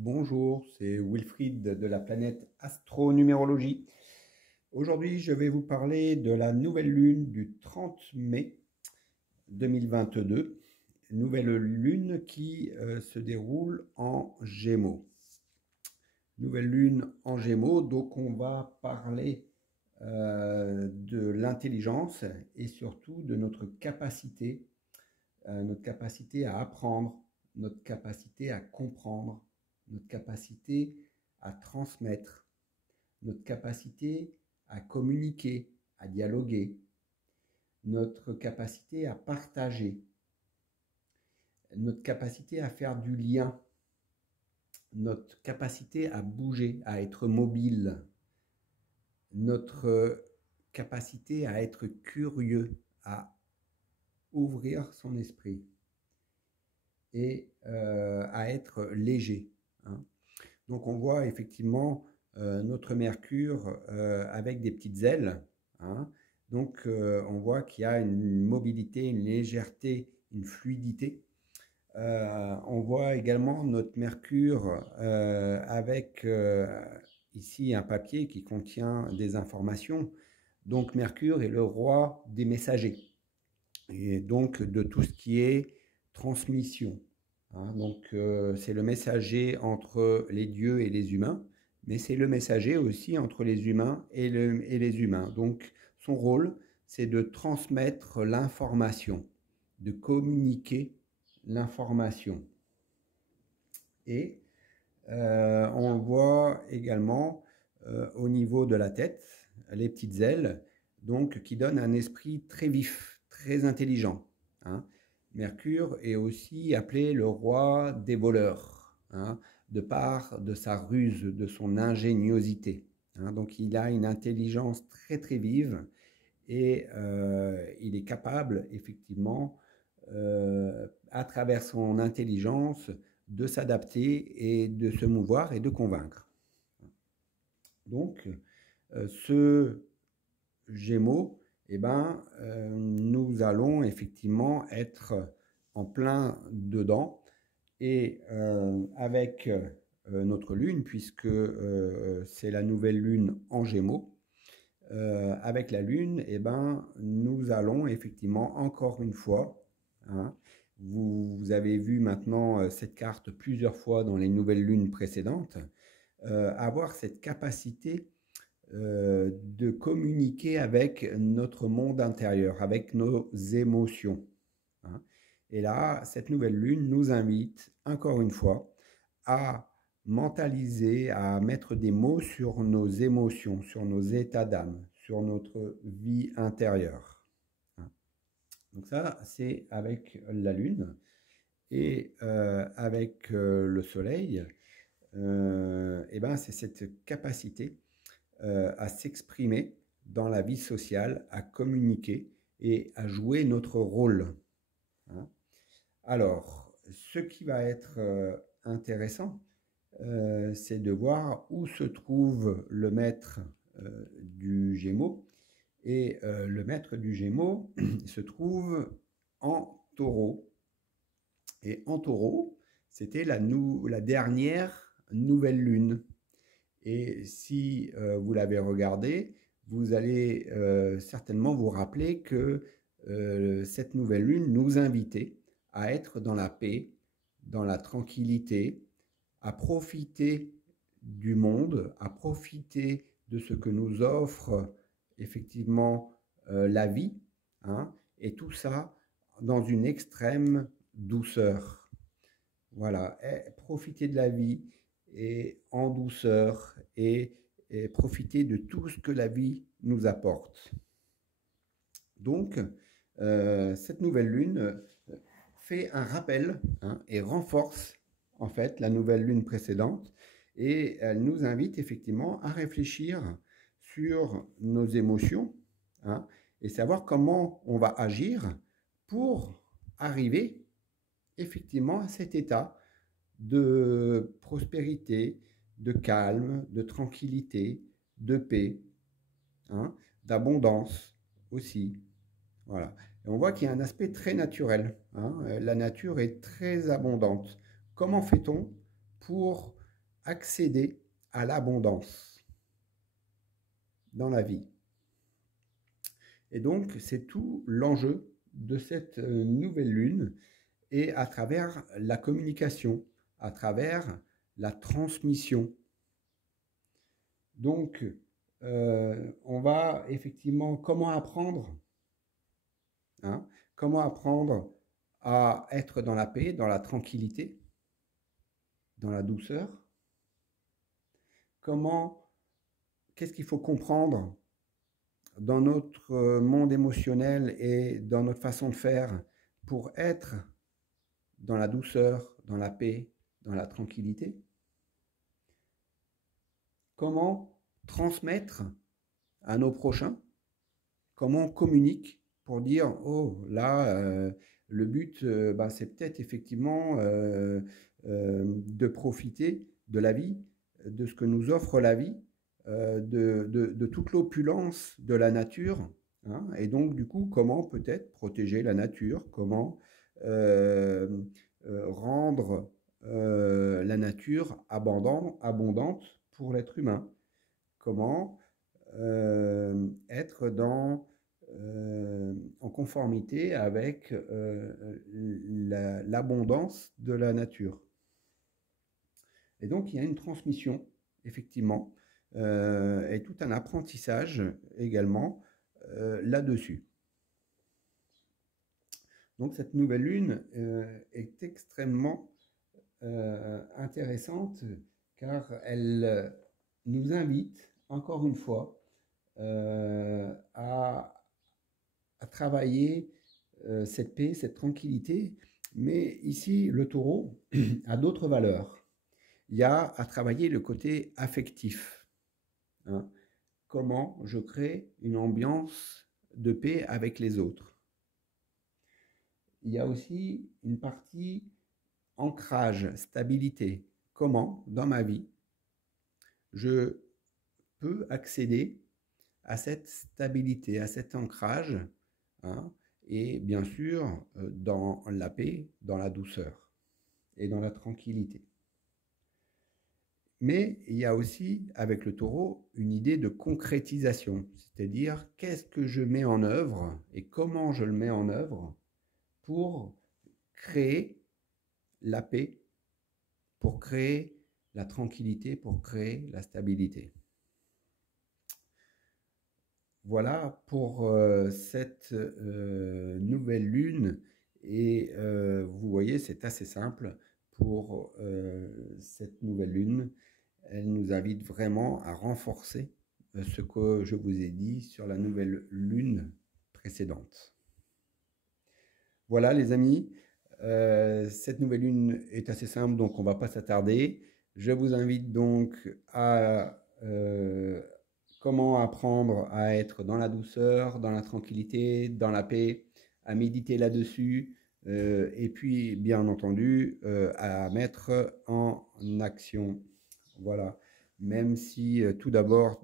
Bonjour, c'est Wilfried de la planète Astronumérologie. Aujourd'hui, je vais vous parler de la nouvelle lune du 30 mai 2022. Nouvelle lune qui se déroule en Gémeaux. Nouvelle lune en Gémeaux, donc on va parler de l'intelligence et surtout de notre capacité à apprendre, notre capacité à comprendre, notre capacité à transmettre, notre capacité à communiquer, à dialoguer, notre capacité à partager, notre capacité à faire du lien, notre capacité à bouger, à être mobile, notre capacité à être curieux, à ouvrir son esprit et à être léger. Hein. Donc on voit effectivement notre Mercure avec des petites ailes. Hein. Donc on voit qu'il y a une mobilité, une légèreté, une fluidité. On voit également notre Mercure avec ici un papier qui contient des informations. Donc Mercure est le roi des messagers et donc de tout ce qui est transmission. Hein, donc c'est le messager entre les dieux et les humains, mais c'est le messager aussi entre les humains et les humains. Donc son rôle, c'est de transmettre l'information, de communiquer l'information. Et on le voit également au niveau de la tête, les petites ailes, donc qui donnent un esprit très vif, très intelligent. Hein. Mercure est aussi appelé le roi des voleurs, hein, de par de sa ruse, de son ingéniosité. Hein. Donc il a une intelligence très très vive et il est capable effectivement, à travers son intelligence, de s'adapter et de se mouvoir et de convaincre. Donc ce Gémeaux, eh ben, nous allons effectivement être en plein dedans et avec notre lune, puisque c'est la nouvelle lune en Gémeaux, avec la lune, eh ben, nous allons effectivement encore une fois, hein, vous avez vu maintenant cette carte plusieurs fois dans les nouvelles lunes précédentes, avoir cette capacité de communiquer avec notre monde intérieur, avec nos émotions. Hein. Et là, cette nouvelle lune nous invite, encore une fois, à mentaliser, à mettre des mots sur nos émotions, sur nos états d'âme, sur notre vie intérieure. Hein. Donc ça, c'est avec la lune. Et avec le soleil, eh ben, c'est cette capacité à s'exprimer dans la vie sociale, à communiquer et à jouer notre rôle. Hein. Alors, ce qui va être intéressant, c'est de voir où se trouve le maître du Gémeaux. Et le maître du Gémeaux se trouve en Taureau. Et en Taureau, c'était la dernière nouvelle lune. Et si vous l'avez regardé, vous allez certainement vous rappeler que cette nouvelle lune nous invitait à être dans la paix, dans la tranquillité, à profiter du monde, à profiter de ce que nous offre effectivement la vie, hein, et tout ça dans une extrême douceur. Voilà, profiter de la vie et en douceur et profiter de tout ce que la vie nous apporte. Donc, cette nouvelle lune fait un rappel, hein, et renforce en fait la nouvelle lune précédente et elle nous invite effectivement à réfléchir sur nos émotions, hein, et savoir comment on va agir pour arriver effectivement à cet état de prospérité, de calme, de tranquillité, de paix, hein, d'abondance aussi. Voilà. Et on voit qu'il y a un aspect très naturel. Hein. La nature est très abondante. Comment fait-on pour accéder à l'abondance dans la vie. Et donc, c'est tout l'enjeu de cette nouvelle lune, et à travers la communication, à travers la transmission. Donc, on va effectivement, comment apprendre, hein, comment apprendre à être dans la paix, dans la tranquillité, dans la douceur. Qu'est-ce qu'il faut comprendre dans notre monde émotionnel et dans notre façon de faire pour être dans la douceur, dans la paix, dans la tranquillité? Comment transmettre à nos prochains? Comment on communique pour dire, oh là, le but, c'est peut-être effectivement de profiter de la vie, de ce que nous offre la vie, de toute l'opulence de la nature, hein, et donc du coup, comment peut-être protéger la nature, comment rendre la nature abondante pour l'être humain, comment être en conformité avec l'abondance de la nature. Et donc, il y a une transmission, effectivement, et tout un apprentissage également là-dessus. Donc, cette nouvelle lune est extrêmement intéressante, car elle nous invite, encore une fois, à travailler cette paix, cette tranquillité. Mais ici, le taureau a d'autres valeurs. Il y a à travailler le côté affectif. Hein. Comment je crée une ambiance de paix avec les autres. Il y a aussi une partie ancrage, stabilité. Comment, dans ma vie, je peux accéder à cette stabilité, à cet ancrage, hein, et bien sûr dans la paix, dans la douceur et dans la tranquillité. Mais il y a aussi, avec le taureau, une idée de concrétisation, c'est-à-dire qu'est-ce que je mets en œuvre et comment je le mets en œuvre pour créer la paix, pour créer la tranquillité, pour créer la stabilité. Voilà pour cette nouvelle lune, et vous voyez, c'est assez simple pour cette nouvelle lune. Elle nous invite vraiment à renforcer ce que je vous ai dit sur la nouvelle lune précédente. Voilà les amis, cette nouvelle lune est assez simple, donc on ne va pas s'attarder. Je vous invite donc à comment apprendre à être dans la douceur, dans la tranquillité, dans la paix, à méditer là-dessus, et puis bien entendu à mettre en action. Voilà, même si tout d'abord